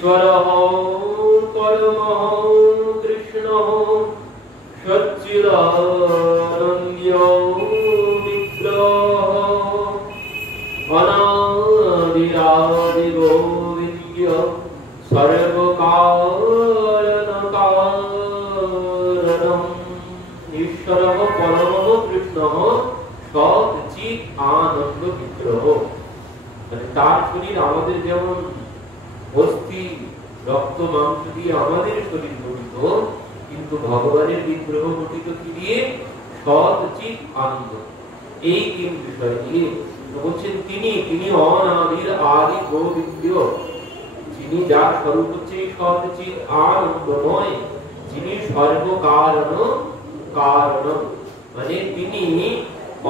ईश्वरः परमः कृष्णः सच्चिदानन्दो विग्रहः अनादिरादिगोविन्दः सर्वकारणकारणम् ईश्वरः परमः कृष्णः सच्चिद आनंद विग्रह। তার শরীর আমাদের যেমন অস্থি রক্ত মাংস দিয়ে আমাদের শরীর গঠিত, কিন্তু ভগবানের বিগ্রহ গঠিত কি দিয়ে? সচ্চিদ আনন্দ। এই তিন বিষয় দিয়ে বলছেন তিনি অনাদির আদি গোবিন্দ, যিনি যার স্বরূপ হচ্ছে সচ্চিদ আনন্দময়, যিনি সর্বকারণ কারণ, মানে তিনি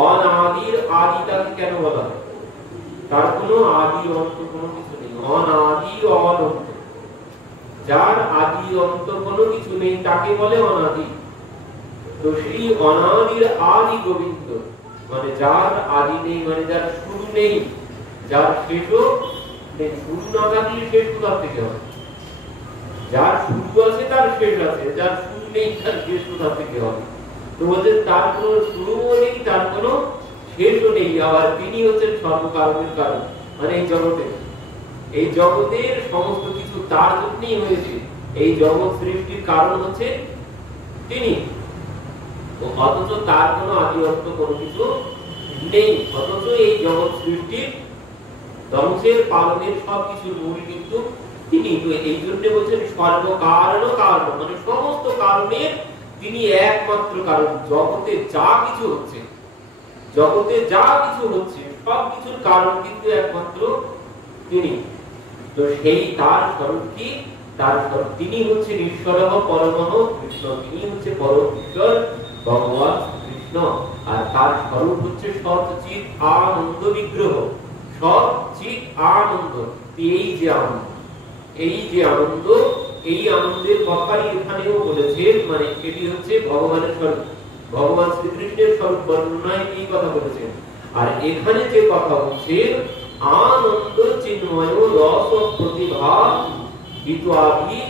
অনাদির। আদিটাকে কেন বলা হয়? তার কোনো আদি অন্ত কোনো কিছু নেই, অনাদি অনন্ত। যার আদি অন্ত কোনো কিছু নেই তাকে বলে অনাদি। তো সেই অনাদির আদি গোবিন্দ, মানে যার আদি নেই, মানে যার শুরু নেই, যার শেষও নেই। শুরু না থাকলে শেষ কোথা থেকে হবে? যার শুরু আছে তার শেষ আছে, যার শুরু নেই তার শেষ কোথা থেকে হবে? তো বলছেন তার কোনো শুরুও নেই, তার কোনো শেষও নেই। আবার তিনি হচ্ছেন সর্বকারণের কারণ, মানে এই জগতের সমস্ত কিছু তার জন্যই হয়েছে। এই জগৎ সৃষ্টির কারণ হচ্ছে তিনি। অথচ তার কোনো আদি অন্ত কোনো কিছু নেই, অথচ এই জগৎ সৃষ্টির ধ্বংসের পালনের সবকিছুর মূল কিন্তু তিনি। তো এই জন্য বলছেন সর্বকারণ কারণ, মানে সমস্ত কারণের তিনি একমাত্র কারণ। জগতে যা কিছু হচ্ছে সব কিছুর কারণ কিন্তু একমাত্র তিনি। তো সেই তার স্বরূপ কি? তার স্বরূপ তিনি হচ্ছেন ঈশ্বরঃ পরমঃ কৃষ্ণ, তিনি হচ্ছে পরম ঈশ্বর ভগবান কৃষ্ণ। আর তার স্বরূপ হচ্ছে সচ্চিদ আনন্দ বিগ্রহ, সচ্চিদ আনন্দ। এই যে আনন্দ, এই আনন্দের কথাই এখানেও বলেছেন, মানে এটি হচ্ছে ভগবানের স্বরূপ। ভগবান শ্রীকৃষ্ণের স্বরূপ বর্ণনায় এই কথা বলেছেন। আর এখানে যে কথা হচ্ছে আনন্দ চিন্ময় রস প্রতিভা বিত্বাভি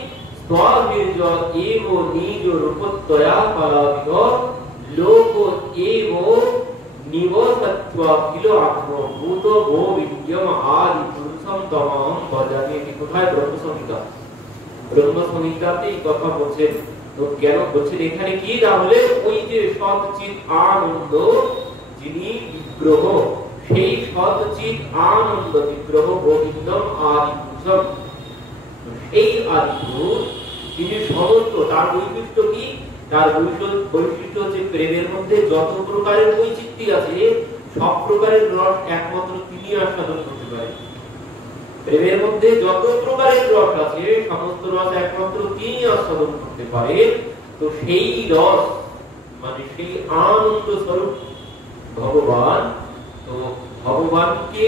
স্তবীর্য এব নিজ রূপত্বয়া ফলাবিহ লোক এব নিবসত্ব কিল আত্মভূত গোবিন্দম আদি পুরুষম তমাম ভজামি। এটি কোথায়? ব্রহ্মসংহিতাতে এই কথা বলছেন। তো কেন বলছেন এখানে? কি তাহলে ওই যে সচ্চিদ আনন্দ যিনি বিগ্রহ, সেই সচ্চিদ আনন্দ বিগ্রহ গোবিন্দম আদি পুরুষম, এই আদি পুরুষ তিনি সমস্ত। তার বৈশিষ্ট্য কি? তার বৈশিষ্ট্য হচ্ছে প্রেমের মধ্যে যত প্রকারের বৈচিত্র্য আছে সব প্রকারের রস একমাত্র তিনি আস্বাদন করতে পারেন। প্রেমের মধ্যে যত প্রকারের রস আছে সমস্ত রস একমাত্র তিনি আস্বাদন করতে পারেন। তো সেই রস মানে সেই আনন্দ স্বরূপ ভগবান। তো ভগবানকে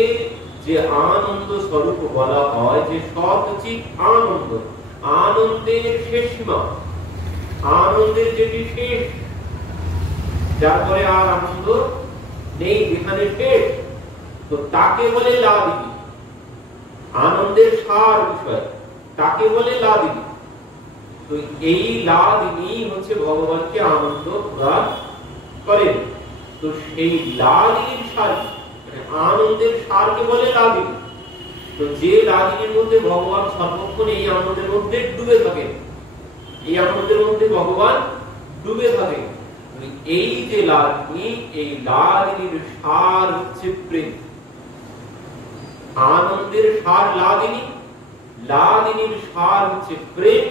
যে আনন্দ স্বরূপ বলা হয়, যে সচ্চিদ আনন্দ, আনন্দের শেষ সীমা, আনন্দের যেটি শেষ, তারপরে আর আনন্দ নেই, যেখানে শেষ, তো তাকে বলে লাদিনী। আনন্দের সার বিষয় তাকে বলে লাদিনী। তো এই লাদিনী হচ্ছে ভগবানকে আনন্দ প্রদান করেন। তো সেই লাদিনীর সার, আনন্দের সারকে বলে লাদিনী। তো যে লাদিনীর মধ্যে ভগবান সর্বক্ষণ এই আনন্দের মধ্যে ডুবে থাকেন, এই আনন্দের মধ্যে ভগবান ডুবে থাকেন। এই যে লাদিনী, এই লাদিনীর সার হচ্ছে প্রেম। আনন্দের সার লাদিনী, লাদিনীর সার হচ্ছে প্রেম।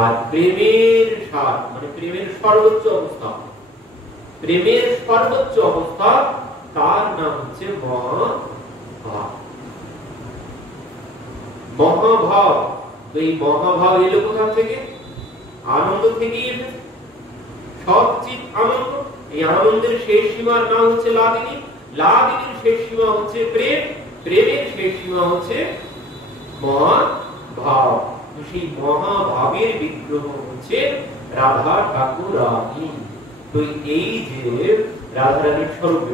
আর প্রেমের সার মানে প্রেমের সর্বোচ্চ অবস্থা, প্রেমের সর্বোচ্চ অবস্থা তার নাম হচ্ছে মহাভাব। মহাভাব, তো এই মহাভাব এলো কোথা থেকে? আনন্দ থেকেই এসেছে। সচ্চিদ আনন্দ, এই আনন্দের শেষ সীমার নাম হচ্ছে লাদিনী। লাদিনীর শেষ সীমা হচ্ছে প্রেম, প্রেমের শেষ সীমা হচ্ছে মহাভাব। সেই মহাভাবের বিগ্রহ হচ্ছে রাধা ঠাকুরানী। তো এই যে রাধারানীর স্বরূপ,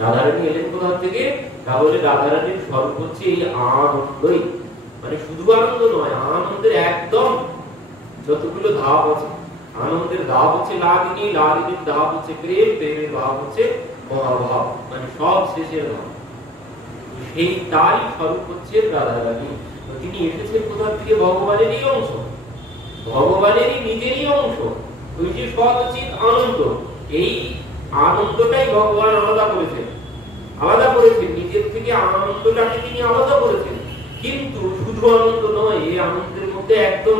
রাধারানী এলেন কোথা থেকে? তাহলে রাধারানীর স্বরূপ হচ্ছে এই আনন্দই। মানে শুধু আনন্দ নয়, আনন্দের একদম যতগুলো ধাপ আছে, আনন্দের ধাপ হচ্ছে লাগিনী, লাগিনীর ধাপ হচ্ছে প্রেম, প্রেমের ধাপ হচ্ছে মহাভাব, মানে সব শেষের ধাপ। সেই তারই স্বরূপ হচ্ছে রাধারানী। তিনি এসেছেন কোথা থেকে? ভগবানেরই অংশ, ভগবানেরই নিজেরই অংশ। ওই যে সচিত আনন্দ, এই আনন্দটাই ভগবান আলাদা করেছেন, আলাদা করেছেন নিজের থেকে, আনন্দটাকে তিনি আলাদা করেছেন। কিন্তু শুধু আনন্দ নয়, এই আনন্দের মধ্যে একদম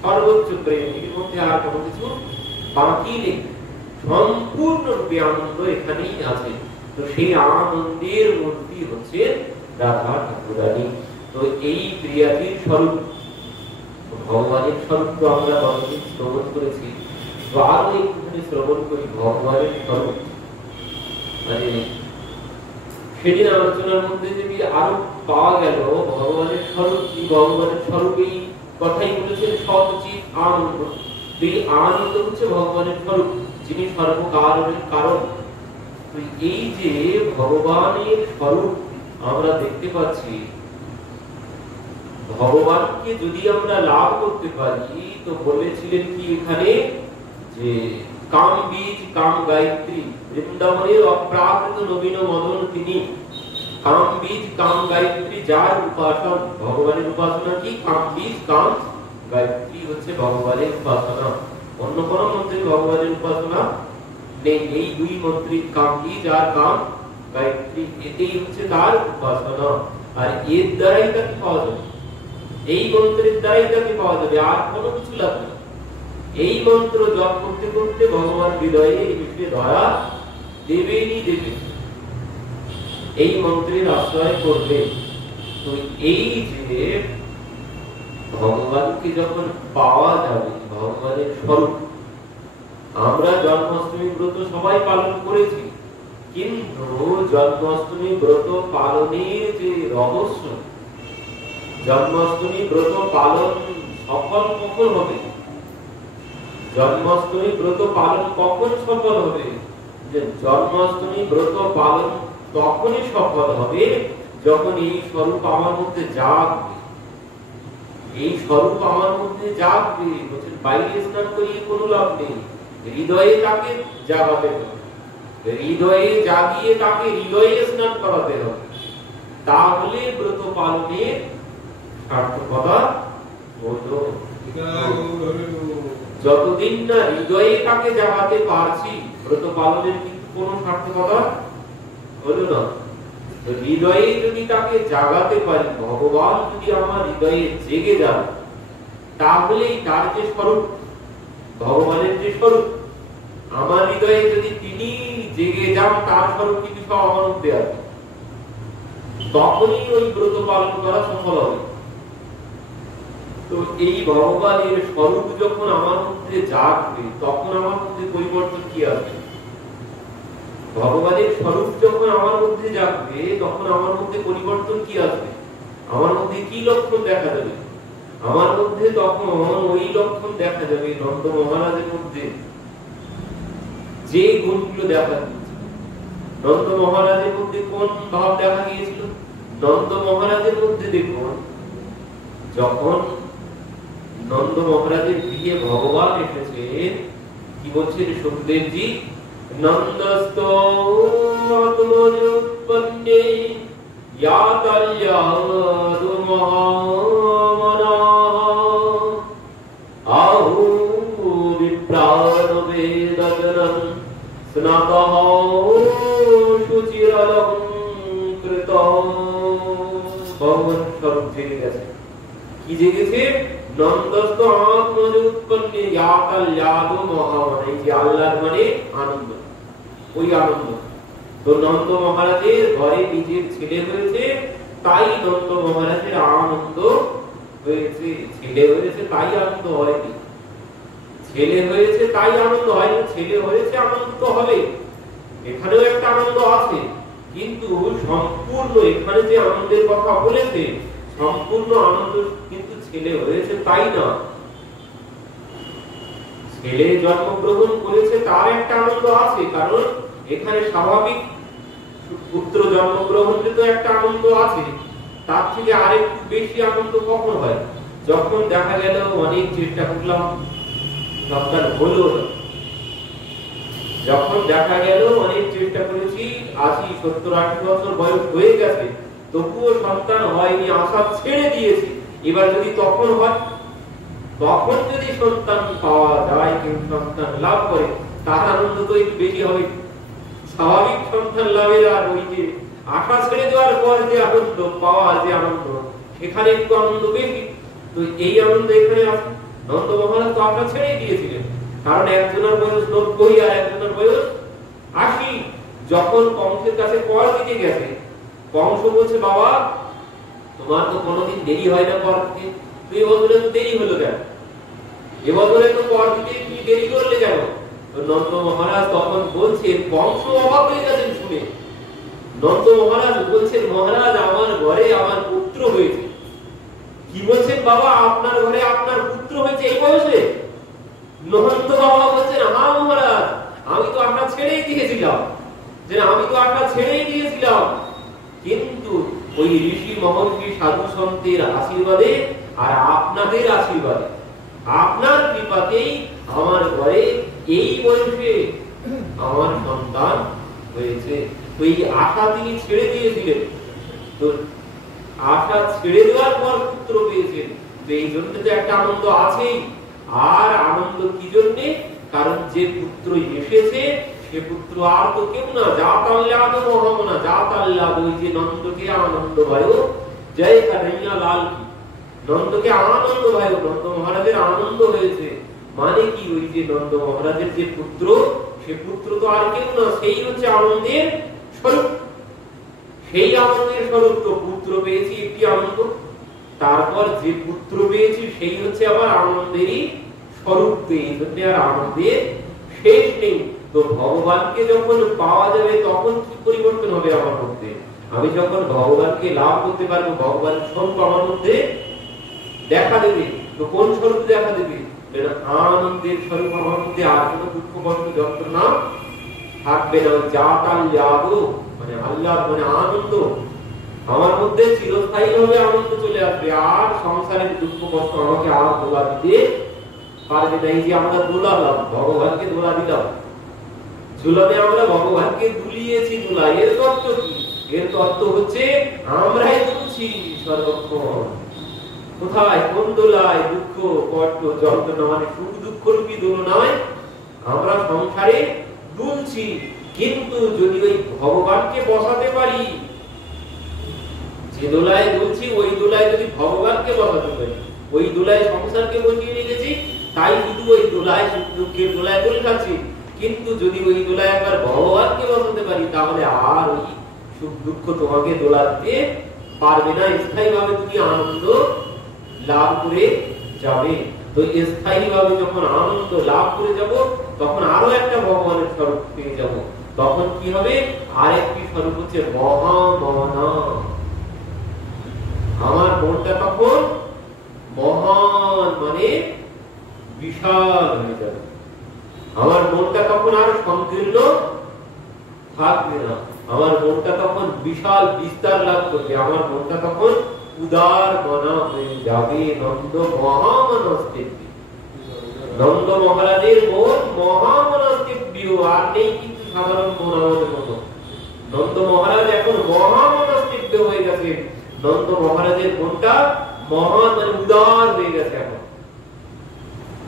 সর্বোচ্চ প্রেম, এর মধ্যে আর কোনো কিছু বাকি নেই, সম্পূর্ণরূপে আনন্দ এখানেই আছে। তো সেই আনন্দের মূর্তি হচ্ছে রাধা ঠাকুরানী। তো এই ক্রিয়াটির স্বরূপ ভগবানের স্বরূপ তো আমরা অনেক শ্রবণ করেছি, তো আরো একটুখানি শ্রবণ করি ভগবানের স্বরূপ। মানে সেদিন আলোচনার মধ্যে যদি আরো পাওয়া গেল ভগবানের স্বরূপ কি, ভগবানের স্বরূপ এই কথাই বলেছেন সচিত আনন্দ। এই আনন্দ হচ্ছে ভগবানের স্বরূপ, যিনি সর্বকারণের কারণ। তো এই যে ভগবানের স্বরূপ আমরা দেখতে পাচ্ছি, ভগবানকে যদি আমরা লাভ করতে পারি, তো বলেছিলেন কি এখানে যে কাম বীজ কাম গায়ত্রী, বৃন্দাবনের অপ্রাকৃত নবীন মদন তিনি। কাম বীজ কাম গায়ত্রী যার উপাসনা, ভগবানের উপাসনা কি? কাম বীজ কাম গায়ত্রী হচ্ছে ভগবানের উপাসনা। অন্য কোন মন্ত্রে ভগবানের উপাসনা নেই। এই দুই মন্ত্রী কাম বীজ আর কাম গায়ত্রী, এটাই হচ্ছে তার উপাসনা। আর এর দ্বারাই তাকে পাওয়া যাবে, এই মন্ত্রের দ্বারাই তাকে পাওয়া যাবে, আর কোনো কিছু লাগবে না। এই মন্ত্র জপ করতে করতে ভগবান হৃদয়ে এই বিষয়ে ধরা দেবেনই দেবে, এই মন্ত্রের আশ্রয় করবে। তো এই যে ভগবানকে যখন পাওয়া যাবে, ভগবানের স্বরূপ, আমরা জন্মাষ্টমী ব্রত সবাই পালন করেছি, কিন্তু জন্মাষ্টমী ব্রত পালনের যে রহস্য, জন্মাষ্টমী ব্রত পালন সফল কখন হবে, জন্মাষ্টমী ব্রত পালন কখন সফল হবে? যে জন্মাষ্টমী ব্রত পালন তখনই সফল হবে যখন এই স্বরূপ আমার মধ্যে জাগবে, এই স্বরূপ আমার মধ্যে জাগবে। বলছেন বাইরে স্নান করিয়ে কোনো লাভ নেই, হৃদয়ে তাকে জাগাতে হবে, হৃদয়ে জাগিয়ে তাকে হৃদয়ে স্নান করাতে হবে, তাহলে ব্রত পালনের সার্থকতা হলো। যতদিন না হৃদয়ে তাকে জাগাতে পারছি, ব্রত পালনের কিন্তু কোনো সার্থকতা হলো না। হৃদয়ে যদি তাকে জাগাতে পারি, ভগবান যদি আমার হৃদয়ে জেগে যান, তাহলেই তার যে স্বরূপ, ভগবানের যে স্বরূপ, আমার হৃদয়ে যদি তিনি জেগে যান, তার স্বরূপ কিন্তু সব আমার মধ্যে আছে, তখনই ওই ব্রত পালন করা সফল হবে। তো এই ভগবানের স্বরূপ যখন আমার মধ্যে জাগবে, তখন আমার মধ্যে পরিবর্তন কি আসবে? ভগবানের স্বরূপ যখন আমার মধ্যে জাগবে, তখন আমার মধ্যে পরিবর্তন কি আসবে? আমার মধ্যে কি লক্ষণ দেখা যাবে? আমার মধ্যে তখন ওই লক্ষণ দেখা যাবে নন্দ মহারাজের মধ্যে যে গুণগুলো দেখা দিয়েছিল। নন্দ মহারাজের মধ্যে কোন ভাব দেখা গিয়েছিল? নন্দ মহারাজের মধ্যে দেখুন, যখন নন্দ মহারাজের গৃহে ভগবান এসেছে, কি বলছেন সুখদেবজি? নন্দস্তোৎপন্নে ইয়াতাল্যাদু মহামনাঃ আহু বিপ্রাণ বেদগণং স্নাতঃ শুচিরলঙ্কৃতঃ। ভগবান স্বরূপ জেগে গেছে। কি জেগেছে? নন্দস্ত আত্মজোৎপন্নে ইয়াতাল্যাদু মহামনাঃ, এই যে আল্লাহর মানে আনন্দ, ওই আনন্দ। তো নন্দ মহারাজের ঘরে নিজের ছেলে হয়েছে, তাই নন্দ মহারাজের আনন্দ হয়েছে। ছেলে হয়েছে তাই আনন্দ হয়নি, ছেলে হয়েছে তাই আনন্দ হয়নি, ছেলে হয়েছে আনন্দ তো হবে, এখানেও একটা আনন্দ আছে, কিন্তু সম্পূর্ণ এখানে যে আনন্দের কথা বলেছে, সম্পূর্ণ আনন্দ কিন্তু ছেলে হয়েছে তাই না। ছেলে জন্মগ্রহণ করেছে তার একটা আনন্দ আছে, কারণ এখানে স্বাভাবিক পুত্র জন্মগ্রহণের তো একটা আনন্দ আছে, তার থেকে আরেকটু বেশি আনন্দ কখন হয়? যখন দেখা গেল অনেক চেষ্টা করলাম, সন্তান হলো না। যখন দেখা গেল অনেক চেষ্টা করেছি, 80, 70, 80 বছর বয়স হয়ে গেছে, তবুও সন্তান হয়নি, আশা ছেড়ে দিয়েছি। এবার যদি তখন হয়, তখন যদি সন্তান পাওয়া যায়, কেউ সন্তান লাভ করে, তার আনন্দ তো একটু বেশি হবে। স্বাভাবিক সন্তান লাভের আর ওই যে আশা ছেড়ে দেওয়ার পর যে আনন্দ পাওয়ার যে আনন্দ, সেখানে একটু আনন্দ বেশি। তো এই আনন্দ এখানে আছে। নন্দ মহারাজ তো আশা ছেড়ে দিয়েছিলেন, কারণ একজনের বয়স 90 আর একজনের বয়স 80। যখন কংসের কাছে কর দিতে গেছে, কংস বলছে, বাবা তোমার তো কোনোদিন দেরি হয় না কর দিতে, তো এবছরে তো দেরি হলো কেন? এবছরে তো কর দিতে তুমি দেরি করলে কেন? নন্দ মহারাজ তখন বলছেন, কংস অবাক হয়ে গেছেন শুনে। নন্দ মহারাজ বলছেন, মহারাজ আমার ঘরে আমার পুত্র হয়েছে। কি বলছেন বাবা, আপনার ঘরে আপনার পুত্র হয়েছে এই বয়সে? নন্দ বাবা বলছেন, হ্যাঁ মহারাজ, আমি তো আশা ছেড়েই দিয়েছিলাম, কিন্তু ওই ঋষি মহর্ষি সাধু সন্তের আশীর্বাদে আর আপনাদের আশীর্বাদে, আপনার কৃপাতেই আমার ঘরে এই বয়সে আমার সন্তান হয়েছে। তো এই আশা তিনি ছেড়ে দিয়েছিলেন, তো আশা ছেড়ে দেওয়ার পর পুত্র পেয়েছেন, তো এই জন্য তো একটা আনন্দ আছেই। আর আনন্দ কি জন্যে? কারণ যে পুত্র এসেছে সে পুত্র আর তো কেউ না, জাতাল্লাদ মোহাম্মনা, জাতাল্লাদ ওই যে নন্দকে আনন্দ ভাইও, জয় কানাইয়া লাল কি, নন্দকে আনন্দ ভাইও, নন্দ মহারাজের আনন্দ হয়েছে। মানে কি, ওই যে নন্দ মহারাজের যে পুত্র, সে পুত্র তো আর কেউ না, সেই হচ্ছে আনন্দের স্বরূপ। সেই আনন্দের স্বরূপ তো পুত্র পেয়েছি একটি আনন্দ, তারপর যে পুত্র পেয়েছি সেই হচ্ছে আবার আনন্দেরই স্বরূপ। এই জন্য আর আনন্দের শেষ নেই। তো ভগবানকে যখন পাওয়া যাবে তখন কি পরিবর্তন হবে আমার মধ্যে? আমি যখন ভগবানকে লাভ করতে পারবো, ভগবানের স্বরূপ আমার মধ্যে দেখা দেবে। তো কোন স্বরূপ দেখা দেবে? আনন্দের স্বরূপ আমার মধ্যে, আর কোনো দুঃখ কষ্ট যন্ত্রণা থাকবে না। জাতাল্লাদ মানে আল্লাহ মানে আনন্দ, আমার মধ্যে চিরস্থায়ী ভাবে আনন্দ চলে আসবে। আর সংসারের দুঃখ কষ্ট আমাকে আর দোলা দিতে পারবে না। এই যে আমরা দোলালাম, ভগবানকে দোলা দিলাম, ঝুলাতে আমরা ভগবানকে দুলিয়েছি, দোলা, এর তত্ত্ব কি? এর তত্ত্ব হচ্ছে আমরাই দুলছি সর্বক্ষণ। কোথায়? কোন দোলায়? দুঃখ কষ্ট যন্ত্রণা মানে সুখ দুঃখ রূপী দোলনায় আমরা সংসারে দুলছি। কিন্তু যদি ওই ভগবানকে বসাতে পারি, যে দোলায় দুলছি ওই দোলায় যদি ভগবানকে বসাতে পারি, ওই দোলায় সংসারকে বসিয়ে রেখেছি, তাই শুধু ওই দোলায় সুখ দুঃখের দোলায় দোল খাচ্ছি। কিন্তু যদি ওই দোলায় একবার ভগবানকে বসাতে পারি, তাহলে আর ওই সুখ দুঃখ তোমাকে দোলাতে পারবে না। স্থায়ী ভাবে তুমি আনন্দ লাভ করে যাবে। তো স্থায়ী ভাবে যখন আনন্দ লাভ করে যাব, তখন আরো একটা ভগবানের স্বরূপ পেয়ে যাব। তখন কি হবে? আরেকটি স্বরূপ হচ্ছে মহামনা। আমার মনটা তখন মহান মানে বিশাল হয়ে যাবে। আমার মনটা তখন আর সংকীর্ণ থাকবে না, আমার মনটা তখন বিশাল বিস্তার লাভ করবে। আমার মনটা তখন উদার মনা হয়ে যাবে। নন্দ মহামনস্তেব্য, নন্দ মহারাজের মন মহামনস্তেব্য, আর নেই কিন্তু সাধারণ মন আমাদের মতো। নন্দ মহারাজ এখন মহামনস্তেব্য হয়ে গেছে। নন্দ মহারাজের মনটা মহান মানে উদার হয়ে গেছে। এখন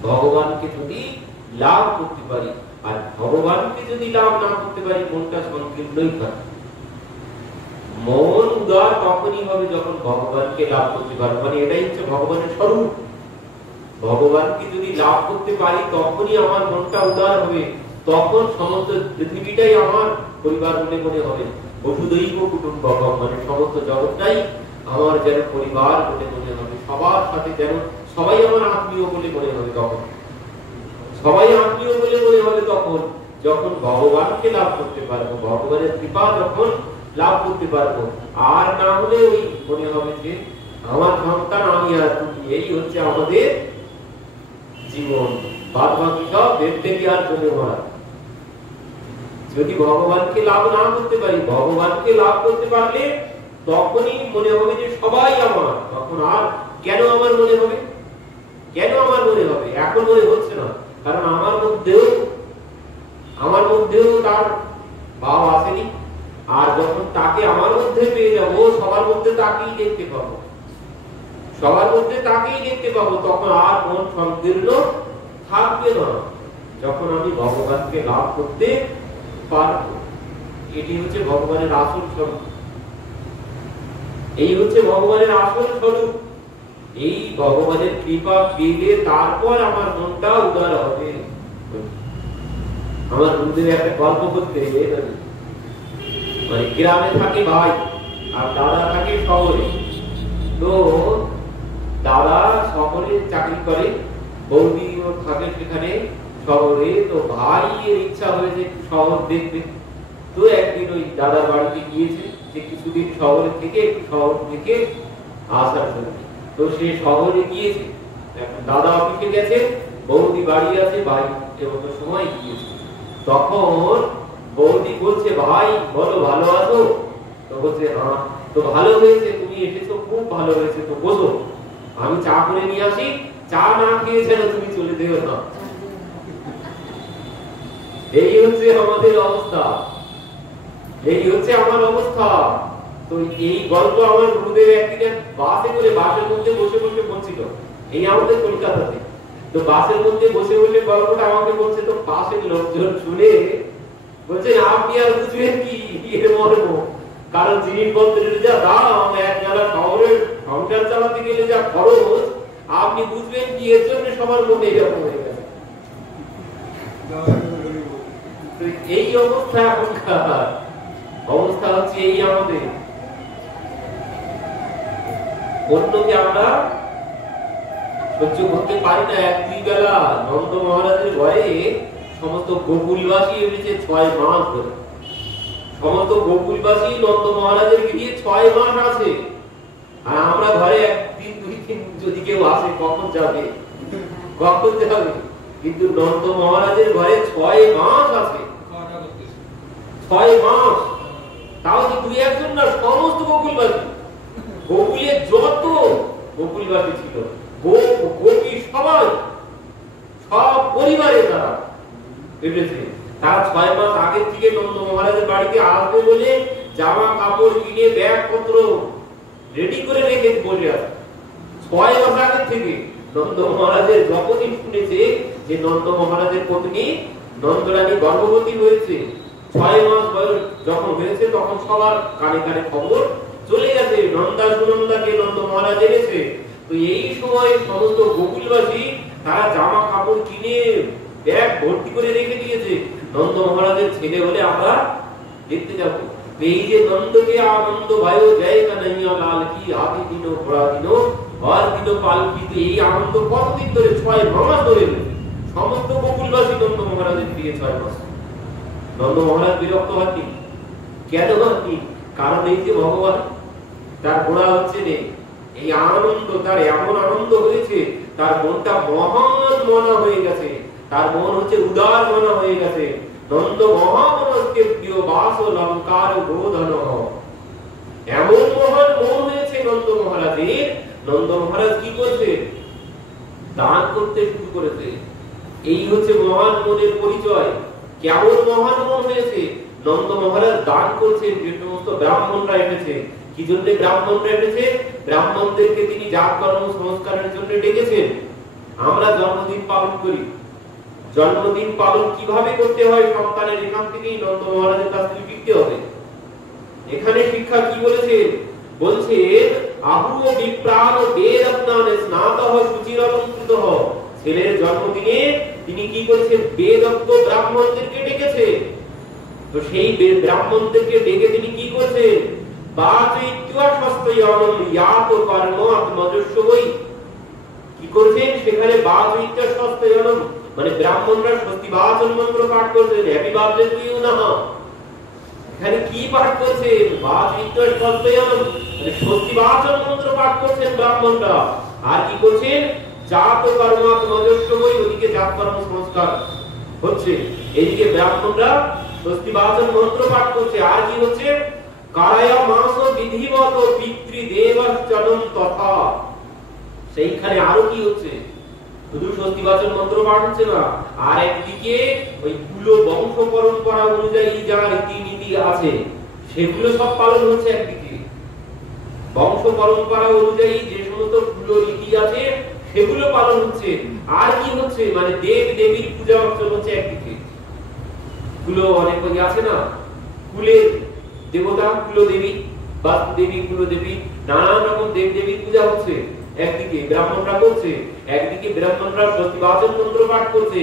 ভগবানকে যদি লাভ করতে পারি, আর ভগবানকে যদি লাভ না করতে পারি, মনটা সংকীর্ণই থাকে। মন উদার তখনই হবে যখন ভগবানকে লাভ করতে পারবো, মানে এটাই হচ্ছে ভগবানের স্বরূপ। ভগবানকে যদি লাভ করতে পারি তখনই আমার মনটা উদার হবে, তখন সমস্ত পৃথিবীটাই আমার পরিবার বলে মনে হবে। বসুধৈব কুটুম্বকম মানে সমস্ত জগৎটাই আমার যেন পরিবার বলে মনে হবে, সবার সাথে যেন সবাই আমার আত্মীয় বলে মনে হবে। তখন সবাই আত্মীয় বলে মনে হবে তখন যখন ভগবানকে লাভ করতে পারবো, ভগবানের কৃপা যখন লাভ করতে পারবো। আর না হলে ওই মনে হবে যে আমার সন্তান আমি আর তুমি, এই হচ্ছে আমাদের জীবন, বাদ বাকি সব দেবদেবী আর চলে মারা। যদি ভগবানকে লাভ না করতে পারি, ভগবানকে লাভ করতে পারলে তখনই মনে হবে যে সবাই আমার। তখন আর কেন আমার মনে হবে? কেন আমার মনে হবে? এখন মনে হচ্ছে না, কারণ আমার মধ্যেও তার ভাব আসেনি। আর যখন তাকে আমার মধ্যে পেয়ে যাবো, সবার মধ্যে তাকেই দেখতে পাবো, তখন আর মন সংকীর্ণ থাকবে না। যখন আমি ভগবানকে লাভ করতে পারবো, এটি হচ্ছে ভগবানের আসল স্বরূপ। এই হচ্ছে ভগবানের আসল স্বরূপ। এই ভগবানের কৃপা পেলে তারপর আমার মনটা উদার হবে। আমার গুরুদেব একটা গল্প করতে, মানে গ্রামে থাকে ভাই আর দাদা থাকে শহরে। তো দাদা শহরে চাকরি করে, বৌদিও থাকে সেখানে শহরে। তো ভাইয়ের ইচ্ছা হয়েছে শহর দেখবে। তো একদিন ওই দাদার বাড়িতে গিয়েছে যে কিছুদিন শহর থেকে আসার জন্য। তো সে শহরে গিয়েছে, দাদা অফিসে গেছে, বৌদি বাড়ি আছে, ভাই এমন সময় গিয়েছে। তখন বৌদি বলছে, ভাই বলো ভালো আছো? তো বলছে, হ্যাঁ। তো ভালো হয়েছে, তুমি এসেছো, খুব ভালো হয়েছে, তো বসো, আমি চা করে নিয়ে আসি, চা না খেয়ে যেন তুমি চলে যেও না। এই হচ্ছে আমাদের অবস্থা, এই হচ্ছে আমার অবস্থা। তো এই গল্প আমার গুরুদেব একদিন বাসের মধ্যে বসে বলছিল, এই আমাদের কলকাতাতে। তো বাসের মধ্যে বসে গল্পটা আমাকে বলছে। তো পাশের লোকজন শুনে বলছে, আপনি আর বুঝবেন কি এর মর্ম? কারণ জিনিসপত্রের যা দাম, এক জায়গা শহরের সংসার চালাতে গেলে যা খরচ, আপনি বুঝবেন কি এর জন্য সবার মনে এরকম হয়ে গেছে। এই অবস্থা এখনকার অবস্থা হচ্ছে এই আমাদের। অন্যকে আমরা সহ্য করতে পারি না। এক দুই বেলা নন্দ মহারাজের ঘরে সমস্ত গোকুলবাসী এসেছে 6 মাস ধরে। সমস্ত গোকুলবাসী নন্দ মহারাজের গিয়ে 6 মাস আছে। আর আমরা ঘরে একদিন দুই দিন যদি কেউ আসে, কখন যাবে? কিন্তু নন্দ মহারাজের ঘরে 6 মাস আছে। 6 মাস, তাও তো দুই একজন না, সমস্ত গোকুলবাসী, গোকুলে যত গোকুলবাসী ছিল, গোপী সবাই, সব পরিবারে তারা এসেছে। তারা 6 মাস আগের থেকে নন্দ মহারাজের বাড়িতে আসবে বলে জামা কাপড় কিনে ব্যাগ পত্র রেডি করে রেখে বসে আছে। 6 মাস আগের থেকে নন্দ মহারাজের যখনই শুনেছে যে নন্দ মহারাজের পত্নী নন্দরানী গর্ভবতী হয়েছে, 6 মাস বয়স যখন হয়েছে, তখন সবার কানে কানে খবর চলে গেছে, নন্দা সুনন্দাকে নন্দ মহারাজ এনেছে। তো এই সময় সমস্ত গোকুলবাসী তারা জামা কাপড় কিনে ব্যাগ ভর্তি করে রেখে দিয়েছে, নন্দ মহারাজের ছেলে বলে আমরা দেখতে যাব। এই যে নন্দকে আনন্দ ভাইও জায়গা নাইয়া লাল কি আদি দিনো পড়া দিনো আর দিনো পালকি। এই আনন্দ কতদিন ধরে? 6 মাস ধরে সমস্ত গোকুলবাসী নন্দ মহারাজের দিকে 6 মাস। নন্দ মহারাজ বিরক্ত হননি। কেন হননি? কারণ এই যে ভগবান, তার গোড়া হচ্ছে নেই। এই আনন্দ, তার এমন আনন্দ হয়েছে, তার মনটা মহান মনা হয়ে গেছে, তার মন হচ্ছে উদার মনা হয়ে গেছে। নন্দ মহামনস্কে প্রিয় বাস লঙ্কার গোধন। এমন মহান মন হয়েছে নন্দ মহারাজের। নন্দ মহারাজ কি করছে? দান করতে শুরু করেছে। এই হচ্ছে মহান মনের পরিচয়। কেমন মহান মন হয়েছে? নন্দ মহারাজ দান করছেন। যে সমস্ত ব্রাহ্মণরা এসেছে, কি জন্য ব্রাহ্মণরা এসেছে? ব্রাহ্মণদেরকে তিনি জাত কর্ম সংস্কারের জন্য ডেকেছেন। আমরা জন্মদিন পালন করি, জন্মদিন পালন কিভাবে করতে হয় সন্তানের, এখান থেকেই নন্দ মহারাজের কাছ থেকে শিখতে হবে। এখানে শিক্ষা কি বলেছে? বলছে আহু বিপ্রাণ বেদজ্ঞান স্নাতঃ সুচিরলঙ্কৃতঃ। ছেলের জন্মদিনে তিনি কি করেছেন? বেদজ্ঞ ব্রাহ্মণদেরকে ডেকেছে। তো সেই ব্রাহ্মণদেরকে ডেকে তিনি কি করছেন? বাচৈত্যা স্বস্ত্যয়নম ইয়াত কর্ম আত্মজস্বই। কি করছেন? সেখানে বাচৈত্যা স্বস্ত্যয়নম মানে ব্রাহ্মণরা স্বস্তি বাচন মন্ত্র পাঠ করছেন। হ্যাপি বার্থডে টু ইউ না। এখানে কি পাঠ করছেন? বাচৈত্যা স্বস্ত্যয়নম মানে স্বস্তি বাচন মন্ত্র পাঠ করছেন ব্রাহ্মণরা। আর কি করছেন? জাত কর্ম আত্মজস্বই, ওদিকে জাত কর্ম সংস্কার হচ্ছে, এদিকে ব্রাহ্মণরা স্বস্তি বাচন মন্ত্র পাঠ করছে। আর কি হচ্ছে? কারায়া মাস বিধিবত পিতৃদেবশ্চনম তথা। সেইখানে আরো কি হচ্ছে, শুধু স্বস্তিবাচন মন্ত্র পাঠ হচ্ছে না, আর একদিকে ওই কুল বংশ পরম্পরা অনুযায়ী যা রীতিনীতি আছে সেগুলো সব পালন হচ্ছে। একদিকে বংশ পরম্পরা অনুযায়ী যে সমস্ত কুল রীতি আছে সেগুলো পালন হচ্ছে। আর কি হচ্ছে, মানে দেব দেবীর পূজা অর্চনা হচ্ছে। একদিকে কুলো অনেক আছে না, কুলের দেবতা কুলদেবী, বাস্তুদেবী, কুলদেবী, নানান রকম দেব দেবীর পূজা হচ্ছে। একদিকে ব্রাহ্মণরা করছে, একদিকে ব্রাহ্মণরা স্বস্তিবাচন মন্ত্র পাঠ করছে,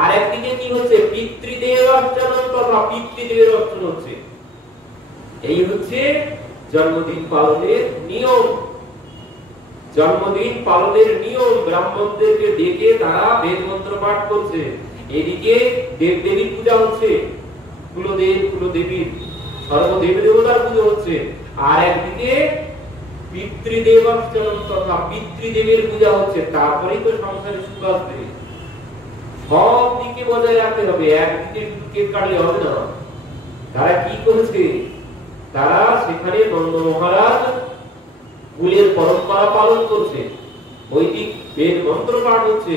আর একদিকে কি হচ্ছে, পিতৃদেব অর্চনা তথা পিতৃদেবের অর্চনা হচ্ছে। এই হচ্ছে জন্মদিন পালনের নিয়ম। জন্মদিন পালনের নিয়ম, ব্রাহ্মণদেরকে ডেকে তারা বেদ মন্ত্র পাঠ করছে, এদিকে দেব দেবীর পূজা হচ্ছে, কুলদেব কুলদেবীর সর্বদেব দেবতার পুজো হচ্ছে, আর একদিকে পিতৃদেবার্চন তথা পিতৃদেবের পূজা হচ্ছে। তারপরেই তো সংসারে সুখ আসবে। সব দিকে বজায় রাখতে হবে, একদিকে শুধু কেক কাটলে হবে না। তারা কি করেছে, তারা সেখানে নন্দ মহারাজ কুলের পরম্পরা পালন করছে, বৈদিক বেদ মন্ত্র পাঠ হচ্ছে,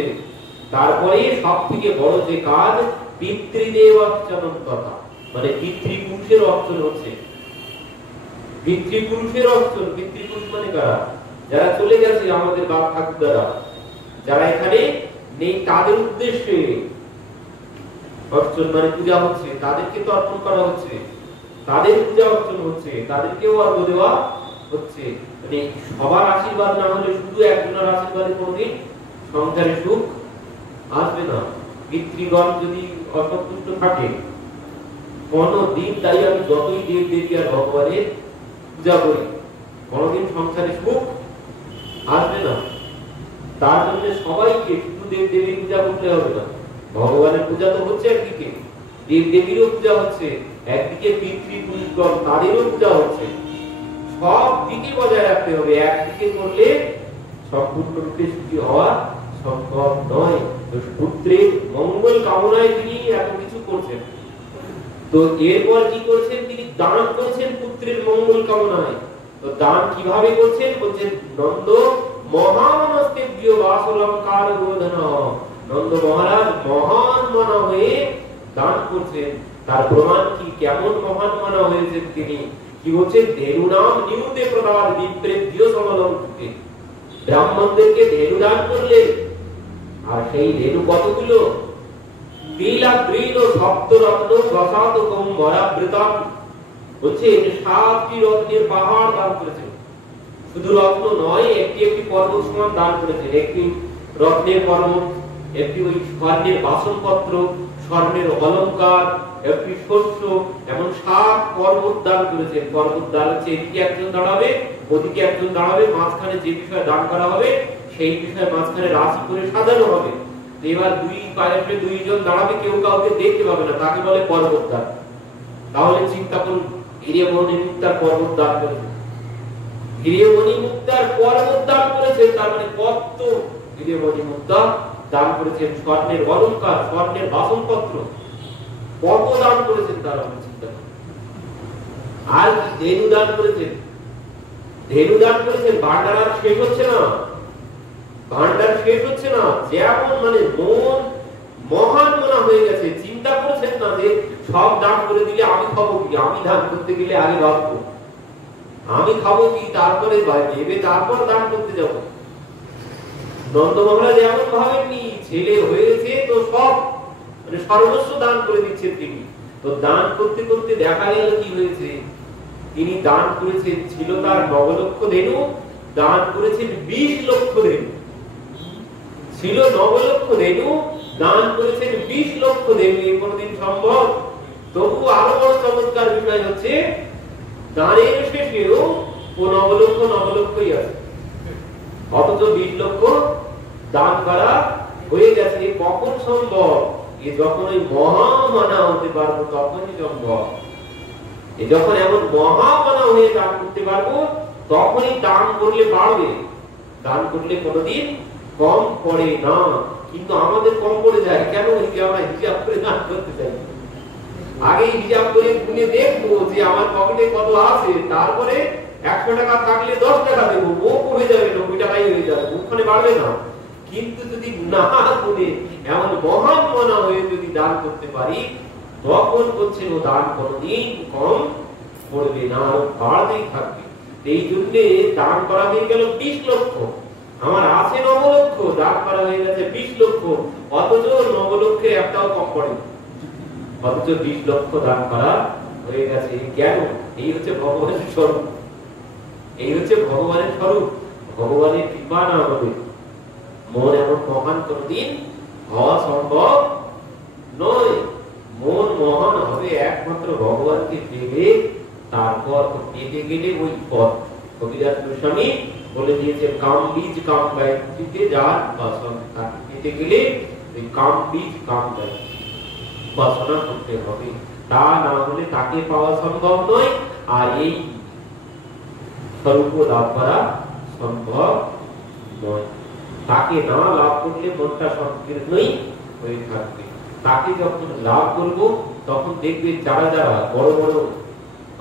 তারপরে সব থেকে বড় যে কাজ পিতৃদেবার্চন তথা মানে পিতৃপুরুষের অর্চন হচ্ছে। পিতৃপুরুষের অর্চন, পিতৃপুরুষ মানে কারা, যারা চলে গেছে, আমাদের বাপ ঠাকুরদারা, যারা এখানে নেই, তাদের উদ্দেশ্যে অর্চন মানে পূজা হচ্ছে, তাদেরকে তো অর্পণ করা হচ্ছে, তাদের পূজা অর্চন হচ্ছে, তাদেরকেও অর্ঘ্য দেওয়া হচ্ছে। মানে সবার আশীর্বাদ না হলে, শুধু একজনের আশীর্বাদে কোনদিন সংসারে সুখ আসবে না। পিতৃগণ যদি অসন্তুষ্ট থাকে কোনদিন, তাই আমি যতই দেব দেবী আর ভগবানের পূজা করি, কোনদিন সংসারে সুখ আসবে না। তার জন্য সবাইকে শুধু দেব দেবীর পূজা করতে হবে না, ভগবানের পূজা তো হচ্ছে একদিকে, দেব দেবীরও পূজা হচ্ছে, একদিকে পিতৃপুরুষগণ তাদেরও পূজা হচ্ছে। সব দিকে বজায় রাখতে হবে, একদিকে করলে সম্পূর্ণরূপে সুখী হওয়া সম্ভব নয়। পুত্রের মঙ্গল কামনায় তিনি এত কিছু করছেন। তো এরপর কি করছেন, তিনি দান করছেন পুত্রের মঙ্গল কামনায়। তো দান কিভাবে করছেন, বলছেন নন্দ মহানস্তেভ্য বাসলঙ্কার বোধনা। নন্দ মহারাজ মহান মনা হয়ে দান করছেন। তার প্রমাণ কি, কেমন মহান মনা হয়েছেন তিনি, কি বলছেন, ধেনু নাম নিউতে প্রদান বিপ্রেভ্য সমলঙ্কিতে। ব্রাহ্মণদেরকে ধেনু দান করলেন, আর সেই ধেনু কতগুলো, সপ্তরত্ন প্রসাদকম বরাবৃতম, বলছে 7টি রত্নের পাহাড় দান করেছেন। শুধু রত্ন নয়, একটি একটি পর্বত সমান দান করেছেন। একটি রত্নের পর্বত, একটি ওই স্বর্ণের বাসনপত্র, স্বর্ণের অলংকার, একটি শস্য, এমন 7 পর্বত দান করেছেন। পর্বত দান হচ্ছে, এদিকে একজন দাঁড়াবে, ওদিকে একজন দাঁড়াবে, মাঝখানে যে বিষয়ে দান করা হবে সেই বিষয়ে মাঝখানে রাশি করে সাজানো হবে। এবার দুই পায়ে দুইজন দাঁড়াবে, কেউ কাউকে দেখতে পাবে না, তাকে বলে পর্বত দান। তাহলে চিন্তা করুন, হিরেমণি মুক্তার পর্বত দান করেছে, হিরেমণি মুক্তার পর্বত দান করেছেন, তার মানে কত হিরেমণি মুক্তা দান করেছেন, স্বর্ণের অলংকার, স্বর্ণের বাসনপত্র কত দান করেছেন, তার মানে চিন্তা করুন। আর ধেনু দান করেছেন, ধেনু দান করেছেন। ভান্ডার আর শেষ হচ্ছে না, ভান্ডার শেষ হচ্ছে না, যেমন মানে মন মহান মনা হয়ে গেছে। চিন্তা করছেন না যে সব দান করে দিলে আমি খাবো কি, আমি দান করতে গেলে আগে ভাববো আমি খাবো কি, তারপরে ভেবে তারপর দান করতে যাব। নন্দ মহারাজ এমন ভাবেননি, ছেলে হয়েছে তো সব মানে সর্বস্ব দান করে দিচ্ছেন তিনি। তো দান করতে করতে দেখা গেল কি হয়েছে, তিনি দান করেছেন, ছিল তার 9 লক্ষ ধেনু, দান করেছেন 20 লক্ষ ধেনু। ছিল 9 লক্ষ ধেনু, দান করেছেন 20 লক্ষ ধেনু। এই কোনদিন সম্ভব? তবু আরো বড় চমৎকার বিষয় হচ্ছে, দানের শেষেও 9 লক্ষই আছে, অথচ 20 লক্ষ দান করা হয়ে গেছে। কখন সম্ভব? যখন ওই মহামানা হতে পারবো তখনই সম্ভব। যখন এমন মহামানা হয়ে দান করতে পারবো তখনই দান করলে বাড়বে, দান করলে কোনোদিন কম পড়ে না। কিন্তু আমাদের কম পড়ে যায় কেন? আমরা হিসাব করে দান করতে চাই। আগেই হিসাব করে গুনে দেখবো যে আমার পকেটে কত আছে, তারপরে 100 টাকা থাকলে 10 টাকা দেবো, ও কমে যাবে, 90 টাকাই হয়ে যাবে, ওখানে বাড়বে না। কিন্তু যদি না গুনে এমন মহান মনা হয়ে যদি দান করতে পারি, তখন হচ্ছে ও দান কোনদিন কম পড়বে না, বাড়তেই থাকবে। এই জন্য দান করা হয়ে গেল 20 লক্ষ, আমার আছে 9 লক্ষ, দান করা হয়ে গেছে 20 লক্ষ, অথচ 9 লক্ষে একটাও কম পড়ে, অথচ 20 লক্ষ দান করা হয়ে গেছে। কেন? এই হচ্ছে ভগবানের স্বরূপ, এই হচ্ছে ভগবানের স্বরূপ, ভগবানের কৃপা না হবে মন এমন মহান কোনদিন হওয়া সম্ভব নয়। মন মহান হবে একমাত্র ভগবানকে পেলে, তারপর পেতে গেলে ওই পথ কবিরাজ গোস্বামী বলে দিয়েছে, কাম বীজ কাম গায়ত্রীতে যার বাসনা, তাকে পেতে গেলে ওই কাম বীজ কাম গায়ত্রী বাসনা করতে হবে, তা না হলে তাকে পাওয়া সম্ভব নয়, আর এই স্বরূপ লাভ করা সম্ভব নয়। তাকে না লাভ করলে মনটা সংকীর্ণই হয়ে থাকবে। তাকে যখন লাভ করব, তখন দেখবে যারা যারা বড় বড়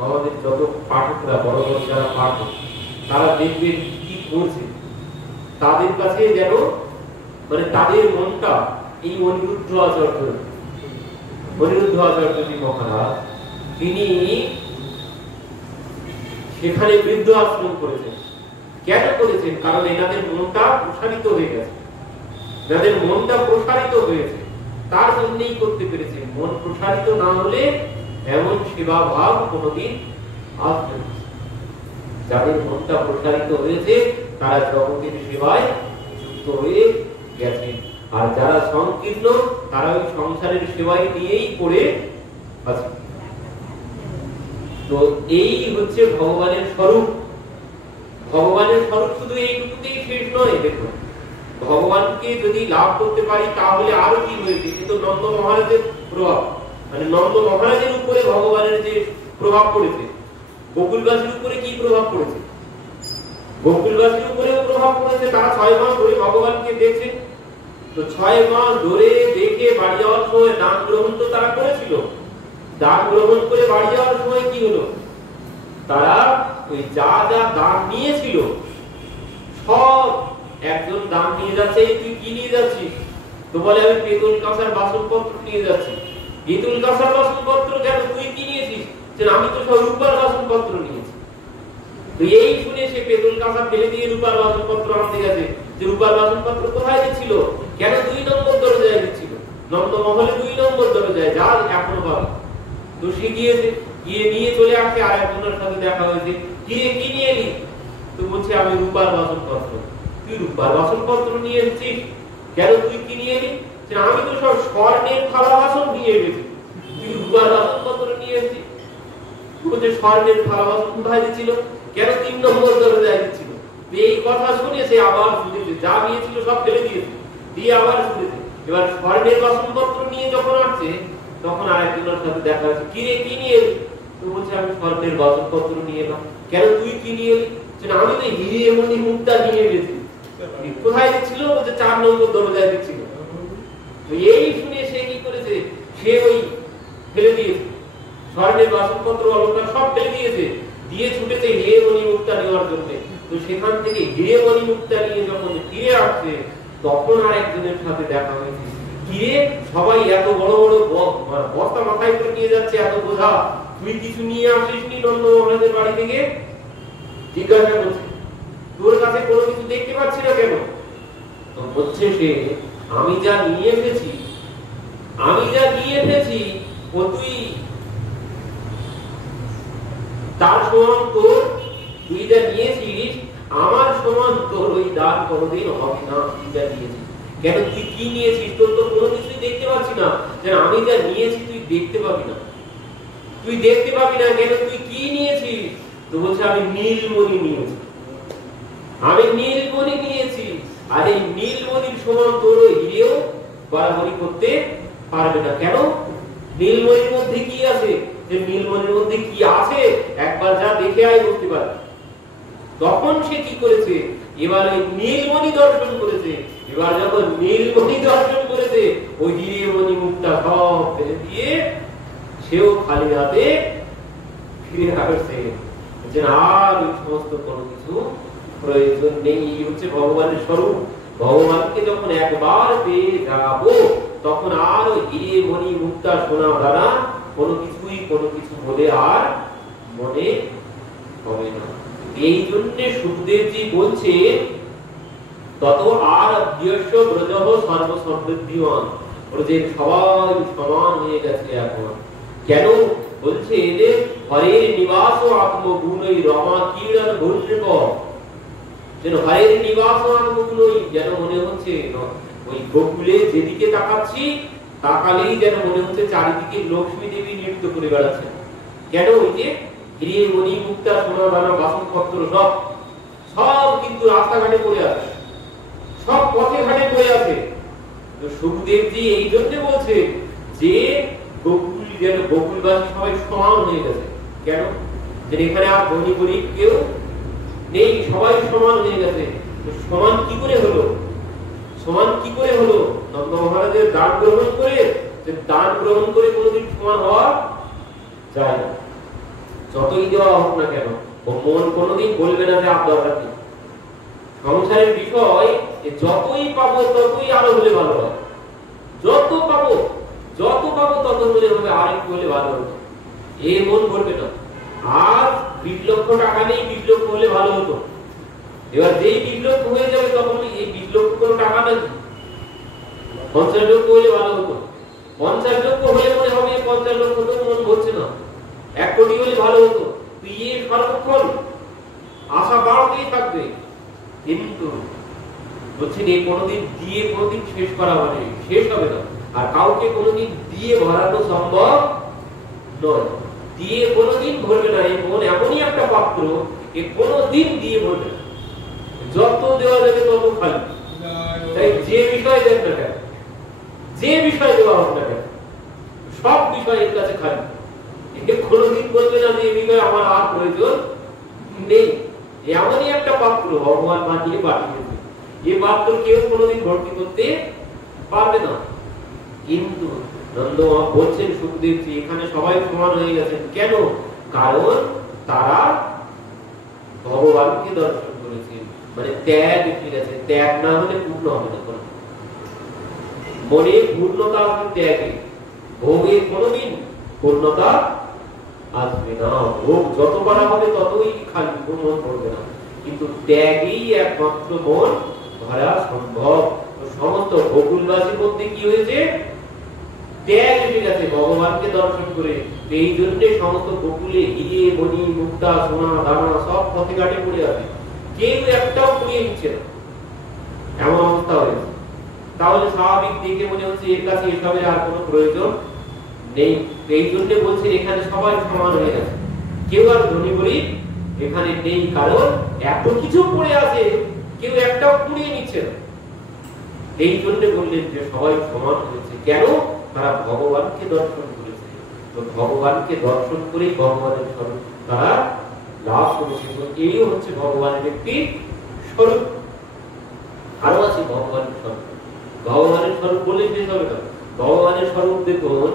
আমাদের যত পাঠকরা, বড় বড় যারা পাঠক, তারা দেখবেন কি করছে, তাদের কাছে যেন মানে তাদের মনটা এই অনিরুদ্ধ আচার্য মহারাজ, তিনি সেখানে বৃদ্ধ আশ্রম করেছেন। কেন করেছেন? কারণ এনাদের মনটা প্রসারিত হয়ে গেছে, এনাদের মনটা প্রসারিত হয়েছে, তার জন্যই করতে পেরেছেন। মন প্রসারিত না হলে এমন সেবা ভাব কোনদিন আসবে না। যাদের মনটা প্রসারিত হয়েছে তারা জগতের সেবায় যুক্ত হয়ে গেছে, আর যারা সংকীর্ণ তারা ওই সংসারের সেবায় নিয়েই পড়ে আছে। তো এই হচ্ছে ভগবানের স্বরূপ। ভগবানের স্বরূপ শুধু এইটুকুতেই শেষ নয়। দেখুন, ভগবানকে যদি লাভ করতে পারি তাহলে আরো কি হয়েছে, কিন্তু নন্দ মহারাজের প্রভাব, মানে নন্দ মহারাজের উপরে ভগবানের যে প্রভাব পড়েছে, গোকুলবাসীর উপরে কি প্রভাব পড়েছে, গোকুলবাসীর উপরেও প্রভাব পড়েছে। তারা 6 মাস ধরে ভগবানকে দেখছেন, তো 6 মাস ধরে দেখে বাড়ি যাওয়ার সময় দান গ্রহণ তো তারা করেছিল। দান গ্রহণ করে বাড়ি যাওয়ার সময় কি হলো, তারা ওই যা যা দান নিয়েছিল সব, একজন দান নিয়ে যাচ্ছে, তুই কি নিয়ে যাচ্ছিস? তো বলে আমি পেতল কাঁসার বাসনপত্র নিয়ে যাচ্ছি। পেতল কাঁসার বাসনপত্র কেন, তুই কি নিয়েছিস? যে আমি তো সব রূপার বাসনপত্র নিয়েছি। তো এই শুনে সে পেতল কাঁসা ফেলে দিয়ে রূপার বাসনপত্র আনতে গেছে। যে রূপার বাসনপত্র কোথায় দিচ্ছিল? কেন 2 নম্বর দরজায় দিচ্ছিল, নন্দ মহলে 2 নম্বর দরজায়, যা এখনো পাবে। তো সে গিয়েছে, গিয়ে নিয়ে চলে আসে, আর একজনের সাথে দেখা হয়েছে, কি নিয়ে এলি? তো বলছে আমি রূপার বাসনপত্র। তুই রূপার বাসনপত্র নিয়ে এসেছিস, কেন তুই কি নিয়ে এলি? আমি তো সব স্বর্ণের থালা বাসন নিয়ে এসেছি, তুই রূপার বাসনপত্র নিয়ে এসেছিস। বলছে স্বর্ণের থালা বাসন কোথায় দিচ্ছিল? কেন 3 নম্বর দরজায় দিচ্ছিল। এই কথা শুনে সে আবার শুনেছে, যা নিয়েছিল সব ফেলে দিয়েছে, দিয়ে আবার শুনেছে। এবার স্বর্ণের বাসনপত্র নিয়ে যখন আসছে, তখন আরেকজনের সাথে দেখা হয়েছে, কি রে কি নিয়ে এলি? তো বলছে আমি স্বর্ণের বাসনপত্র নিয়ে এলাম। কেন তুই কি নিয়ে এলি? আমি তো হিরে মণি মুক্তা নিয়ে এসেছি। কোথায় দিচ্ছিল? বলছে 4 নম্বর দরজায় দিচ্ছিল। তো এই শুনে সে কি করেছে, সে ওই ফেলে দিয়েছে, স্বর্ণের বাসনপত্র অলঙ্কার সব ফেলে দিয়েছে, দিয়ে ছুটেছে হিরে মণি মুক্তা নেওয়ার জন্য। তো সেখান থেকে হিরে মণি মুক্তা নিয়ে যখন ফিরে আসছে, তখন আরেকজনের সাথে দেখা হয়েছে, কিরে সবাই এত বড় বড় বস্তা মাথায় করে নিয়ে যাচ্ছে, এত বোঝা, তুই কিছু নিয়ে আসিসনি নন্দ মহারাজের বাড়ি থেকে? জিজ্ঞাসা করছে, তোর কাছে কোনো কিছু দেখতে পাচ্ছি না কেন? তো বলছে সে, আমি যা নিয়ে এসেছি ও তুই তার সমান তোর, তুই যা নিয়েছিস আমার সমান তোর ওই দান কোনোদিন হবে না। তুই যা নিয়েছিস, কেন তুই কি নিয়েছিস? তোর তো কোনো কিছুই দেখতে পাচ্ছি না। আমি যা নিয়েছি তুই দেখতে পাবি না, তুই দেখতে পাবি না। কেন তুই কি নিয়েছিস? তো বলছে আমি নীলমণি নিয়েছি, আমি নীলমণি নিয়েছি। আর এই নীলমণির সমান তোর ওই হিরেও বাড়াবাড়ি করতে পারবে না। কেন? নীলমণির মধ্যে কি আছে? যে নীলমণির মধ্যে কি আছে একবার যা দেখে আয় বুঝতে পারবে। তখন সে কি করেছে, এবার ওই নীলমণি দর্শন করেছে। এবার যখন নীলমণি দর্শন করেছে, ওই হিরে মণি মুক্তা সব ফেলে দিয়ে সেও খালি হাতে ফিরে আসছে, যে আর ওই সমস্ত কোনো কিছু প্রয়োজন নেই। এই হচ্ছে ভগবানের স্বরূপ। ভগবানকে যখন একবার পেয়ে যাব, তখন আর হিরে মণি মুক্তা সোনা দানা কোনো কিছু বলে আর মনে হবে না। এই জন্য সুখদেবজি বলছে, তত আর অভ্যস্য ব্রজহ সর্বসমৃদ্ধিমান, যে সবাই সমান হয়ে গেছে এখন। কেন বলছে যে হরের নিবাস আত্মগুণই রমা কিরণ ভূর্ণিক, যেন হরের নিবাস আত্মগুণই, যেন মনে হচ্ছে ওই গোকুলে যেদিকে তাকাচ্ছি তাকালেই যেন মনে হচ্ছে চারিদিকে লক্ষ্মী দেবী নৃত্য করে বেড়াচ্ছেন। কেন? ওই যে হিরে মণি মুক্তা সোনা দানা বাসনপত্র সব কিন্তু রাস্তাঘাটে পড়ে আছে, সব পথে ঘাটে পড়ে আছে। তো সুখদেবজি এই জন্য বলছে যে গোকুল যেন গোকুলবাসী সবাই সমান হয়ে গেছে। কেন? যে এখানে আর ধনী গরিব কেউ নেই, সবাই সমান হয়ে গেছে। সমান কি করে হলো? সমান কি করে হলো? নন্দ মহারাজের দান গ্রহণ করে, যে দান গ্রহণ করে কোনোদিন সমান হওয়া যায় না। যতই দেওয়া হোক না কেন, ও মন কোনোদিন বলবে না যে আপনার দরকার। সংসারের বিষয় যতই পাবো ততই আরো হলে ভালো হয়, যত পাবো তত হলে হবে, আর একটু হলে ভালো হতো, এই মন করবে না। আর 20 লক্ষ টাকা নেই, 20 লক্ষ হলে ভালো হতো। এবার যেই 20 লক্ষ হয়ে যাবে তখন এই 20 লক্ষ কোনো টাকা নেই, 50 লক্ষ হলে ভালো হতো। 50 লক্ষ হলে মনে হবে 50 লক্ষ তো মন বলছে না, 1 কোটি হলে ভালো হতো। তুই এই সর্বক্ষণ আশা বাড়তেই থাকবে। কিন্তু বলছেন এই কোনোদিন দিয়ে কোনোদিন শেষ করা মানে শেষ হবে না। আর কাউকে কোনোদিন দিয়ে ভরানো সম্ভব নয়, দিয়ে কোনোদিন ভরবে না। এই মন এমনই একটা পাত্র, এ কোনোদিন দিয়ে ভরবে না। যত দেওয়া যাবে তত খালি। তাই যে বিষয় দেন না কেন, যে বিষয় দেওয়া হোক না কেন, সব বিষয় এর কাছে খালি। একে কোনোদিন বলবে না যে এই বিষয়ে আমার আর প্রয়োজন নেই। এমনই একটা পাত্র ভগবান বানিয়ে পাঠিয়েছে, এই পাত্র কেউ কোনোদিন ভর্তি করতে পারবে না। কিন্তু নন্দ বলছেন সুখদেবজি এখানে সবাই সমান হয়ে গেছেন। কেন? কারণ তারা ভগবানকে দর্শন করেছেন, মানে ত্যাগ এসে গেছে। ত্যাগ না হলে পূর্ণ হবে না। মনে পূর্ণতা আসবে ত্যাগে, ভোগে কোনোদিন পূর্ণতা আসবে না। ভোগ যত বাড়া হবে ততই খালি, মন পড়বে না। কিন্তু ত্যাগেই একমাত্র মন ভরা সম্ভব। সমস্ত গোকুলবাসীর মধ্যে কি হয়েছে? ত্যাগ এসে গেছে ভগবানকে দর্শন করে। এই জন্য সমস্ত গোকুলে হিরে মণি মুক্তা সোনা দানা সব পথে ঘাটে পড়ে আছে, কেউ একটাও কুড়িয়ে নিচ্ছে না, এমন অবস্থা হয়েছে। তাহলে স্বাভাবিক দেখে মনে হচ্ছে এর কাছে এসবের আর কোনো প্রয়োজন নেই। এই জন্য বলছেন এখানে সবাই সমান হয়ে গেছে, কেউ আর ধনী গরিব এখানে নেই। কারণ এত কিছু পড়ে আছে, কেউ একটাও কুড়িয়ে নিচ্ছে না। এই জন্য বললেন যে সবাই সমান হয়েছে। কেন? তারা ভগবানকে দর্শন করেছে। তো ভগবানকে দর্শন করেই ভগবানের স্বরূপ তারা লাভ করেছে। এই হচ্ছে ভগবানের একটি স্বরূপ। আরো আছে ভগবানের স্বরূপ। ভগবানের স্বরূপ বলে শেষ হবে না। ভগবানের স্বরূপ দেখুন,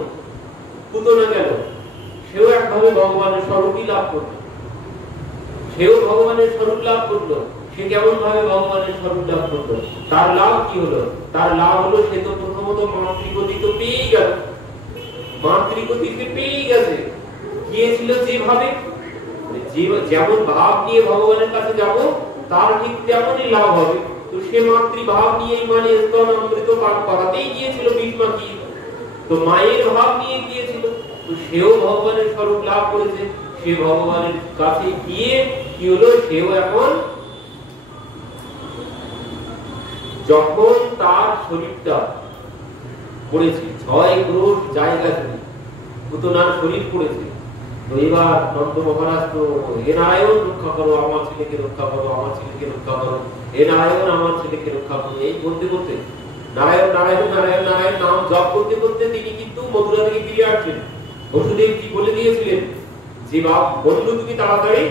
পুতনা গেল, সেও একভাবে ভগবানের স্বরূপই লাভ করলো, সেও ভগবানের স্বরূপ লাভ করলো। সে কেমন ভাবে ভগবানের স্বরূপ লাভ করলো? তার লাভ কি হলো? তার লাভ হলো সে তো প্রথমত মাতৃগতি তো পেয়েই গেল, মাতৃগতিকে পেয়েই গেছে। গিয়েছিল যেভাবে, যেমন ভাব নিয়ে ভগবানের কাছে যাব, তার ঠিক তেমনই লাভ হবে। তো সে মাতৃভাব নিয়েই, মানে স্তন অমৃত পান করাতেই গিয়েছিল বিষ মাখিয়ে, তো মায়ের ভাব নিয়ে গিয়েছিল। তো সেও ভগবানের স্বরূপ লাভ করেছে। সে ভগবানের কাছে গিয়ে কি হলো? সেও এখন যখন তার শরীরটা পড়েছে 6 ক্রোশ জায়গা জুড়ে পুতনার শরীর পড়েছে, তো এবার নন্দ মহারাজ তো হে নারায়ণ রক্ষা করো, আমার ছেলেকে রক্ষা করো, আমার ছেলেকে রক্ষা করো, হে নারায়ণ আমার ছেলেকে রক্ষা করো, এই বলতে বলতে নারায়ণ নারায়ণ নারায়ণ নারায়ণ নাম জপ করতে করতে তিনি কিন্তু মথুরা থেকে ফিরে আসছেন। বসুদেবজি বলে দিয়েছিলেন যে বাপ বন্ধু তুমি তাড়াতাড়ি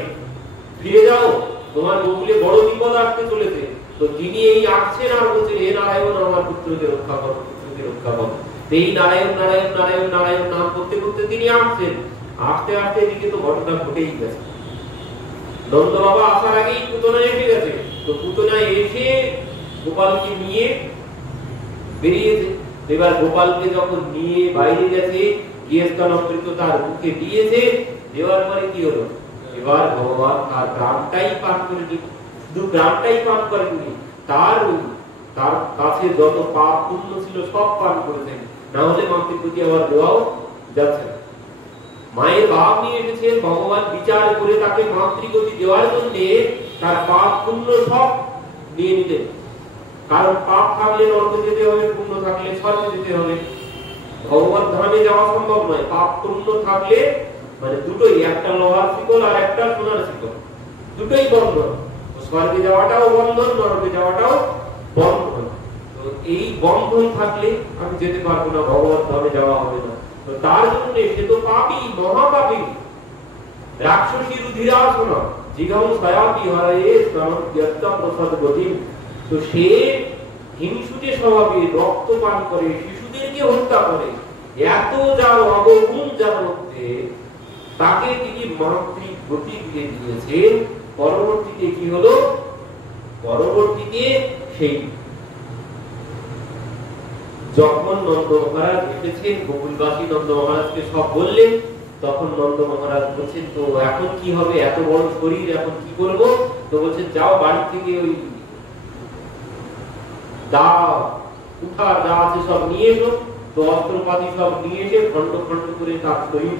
ফিরে যাও, তোমার গোকুলে বড় বিপদ আসতে চলেছে। তো তিনি এই আসছেন আর বলছেন হে নারায়ণ আমার পুত্রকে রক্ষা করো, পুত্রকে রক্ষা করো। এই নারায়ণ নারায়ণ নারায়ণ নারায়ণ নাম করতে করতে তিনি আসছেন। আসতে আসতে এদিকে তো ঘটনা ঘটেই গেছে। নন্দ বাবা আসার আগেই পুতনা এসে গেছে। তো পুতনা এসে গোপালকে নিয়ে বেরিয়েছে। এবার গোপালকে যখন নিয়ে বাইরে গেছে, গৃহস্থলমৃত তার মুখে দিয়েছে, দেওয়ার পরে কি হলো? এবার ভগবান তার গ্রামটাই পান করে নিল। শুধু গ্রামটাই পান করেননি, তার কাছে যত পাপ পুণ্য ছিল সব পান করেছেন। না হলে মাতৃ প্রতি আবার দেওয়াও যাচ্ছে না। মায়ের ভাব নিয়ে এসেছেন ভগবান বিচার করে তাকে মাতৃগতি দেওয়ার জন্য তার পাপ পুণ্য সব নিয়ে নিলেন। কারণ পাপ থাকলে নরকে যেতে হবে, পুণ্য থাকলে স্বর্গে যেতে হবে। ভগবান ধামে যাওয়া সম্ভব নয় পাপ পুণ্য থাকলে, মানে দুটোই, একটা লোহার শিকল আর একটা সোনার শিকল, দুটোই বন্ধন। স্বর্গে যাওয়াটাও বন্ধন, নরকে যাওয়াটাও বন্ধন। তো এই বন্ধন থাকলে আমি যেতে পারবো না, ভগবান ধামে যাওয়া হবে না। তো তার জন্য সে তো পাপী, মহাপাপী, রাক্ষসী রুধিরাসনা জিঘাম সয়াপি হরায়ে স্নানত্যর্থ প্রসাদ গতি। তো সে হিংসুটে স্বভাবে রক্ত পান করে, শিশুদেরকে হত্যা করে, এত যার অবগুণ যার মধ্যে, তাকে তিনি মাতৃ গতি দিয়ে দিয়েছেন। পরবর্তীতে কি হলো? পরবর্তীতে সেই যখন নন্দ মহারাজ এসেছেন, গোকুলবাসী নন্দ মহারাজকে সব বললেন, তখন নন্দ মহারাজ বলছেন তো এখন কি হবে? এত বড় শরীর, এখন কি করব? তো বলছেন যাও বাড়ি থেকে ওই দা উঠার যা আছে সব নিয়ে এসো। তো অস্ত্রপাতি সব নিয়ে এসে খন্ড খন্ড করে তার শরীর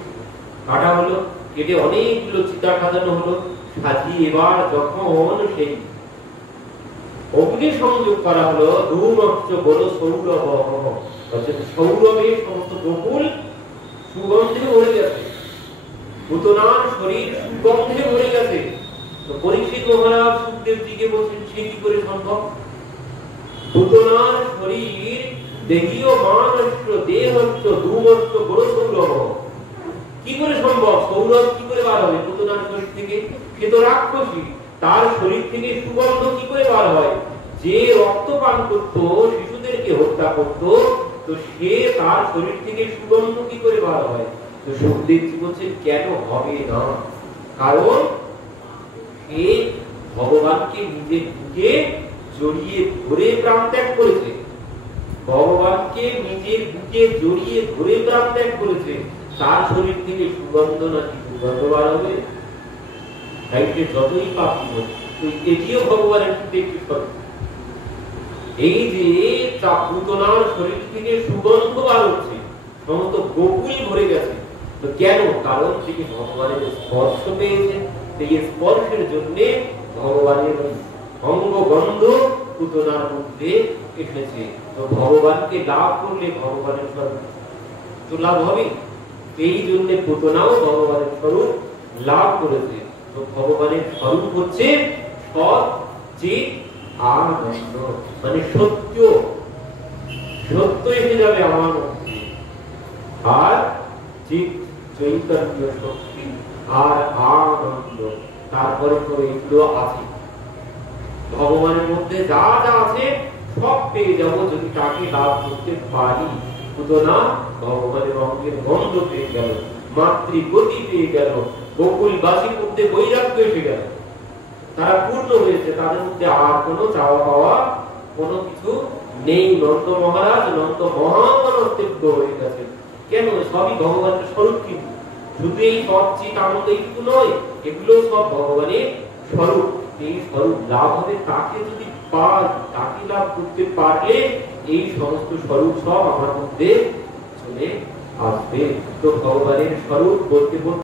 কাটা হলো, কেটে অনেকগুলো চিতা সাজানো হলো। সাজিয়ে এবার যখন সেই অগ্নি সংযোগ করা হলো, ধূমশ্চ বড় সৌরভ, সৌরভে সমস্ত গোকুল সুগন্ধে ভরে গেছে, পুতনার শরীর সুগন্ধে ভরে গেছে। তো পরীক্ষিত মহারাজ সুখদেবজিকে বলছেন সে কি করে সম্ভব? পুতনার শরীর দেহীয় মানস্য দেহস্য ধূমস্য বড় সৌরভ, কি করে সম্ভব? সৌরভ কি করে বার হবে পুতনার শরীর থেকে? সে তো রাক্ষসী, তার শরীর থেকে সুগন্ধ কি করে বার হয়? যে রক্ত পান করত, শিশুদেরকে হত্যা করত, তো সে তার শরীর থেকে সুগন্ধ কি করে বার হয়? তো সুখদেবজি বলছেন কেন হবে না? কারণ সে ভগবানকে নিজের বুকে জড়িয়ে ধরে প্রাণ ত্যাগ করেছে। ভগবানকে নিজের বুকে জড়িয়ে ধরে প্রাণ ত্যাগ করেছে। তার শরীর থেকে সুগন্ধ নাকি দুর্গন্ধ বার হবে? যতই পাপী হোক, এটিও ভগবানের প্রতি একটি শর্ত। এই যে পুতনার শরীর থেকে সুগন্ধ বার হচ্ছে, সমস্ত গোকুল ভরে গেছে, তো কেন? কারণ তিনি ভগবানের স্পর্শ পেয়েছেন। এই স্পর্শের জন্য ভগবানের অঙ্গ গন্ধ পুতনার মধ্যে এসেছে। তো ভগবানকে লাভ করলে ভগবানের স্বরূপ তো লাভ হবে। এই জন্য পুতনাও ভগবানের স্বরূপ লাভ করেছে। তো ভগবানের স্বরূপ হচ্ছে সৎ চিৎ আনন্দ, মানে সত্য, সত্য এসে যাবে আমার মধ্যে, আর চিৎ চৈতন্য শক্তি, আর আনন্দ, তারপরে তো এগুলো আছে। ভগবানের মধ্যে যা যা আছে সব পেয়ে যাবো যদি তাকে লাভ করতে পারি। পুতনা ভগবানের অঙ্গের গন্ধ পেয়ে গেল, মাতৃগতি পেয়ে গেল, গোকুলবাসীর মধ্যে বৈরাগ্য এসে গেল, তারা পূর্ণ হয়েছে, তাদের মধ্যে আর কোনো চাওয়া পাওয়া কোনো কিছু নেই। নন্দ মহারাজ নন্দ মহামানবদেব্য হয়ে গেছে। কেন? সবই ভগবানের স্বরূপ। কিন্তু শুধু এই সচ্চিত আনন্দ এইটুকু নয়, এগুলো সব ভগবানের স্বরূপ। এই স্বরূপ লাভ হবে তাকে যদি পাই, তাকে লাভ করতে পারলে এই সমস্ত স্বরূপ সব আমার মধ্যে চলে আসবে। তো ভগবানের স্বরূপ বলতে বলতে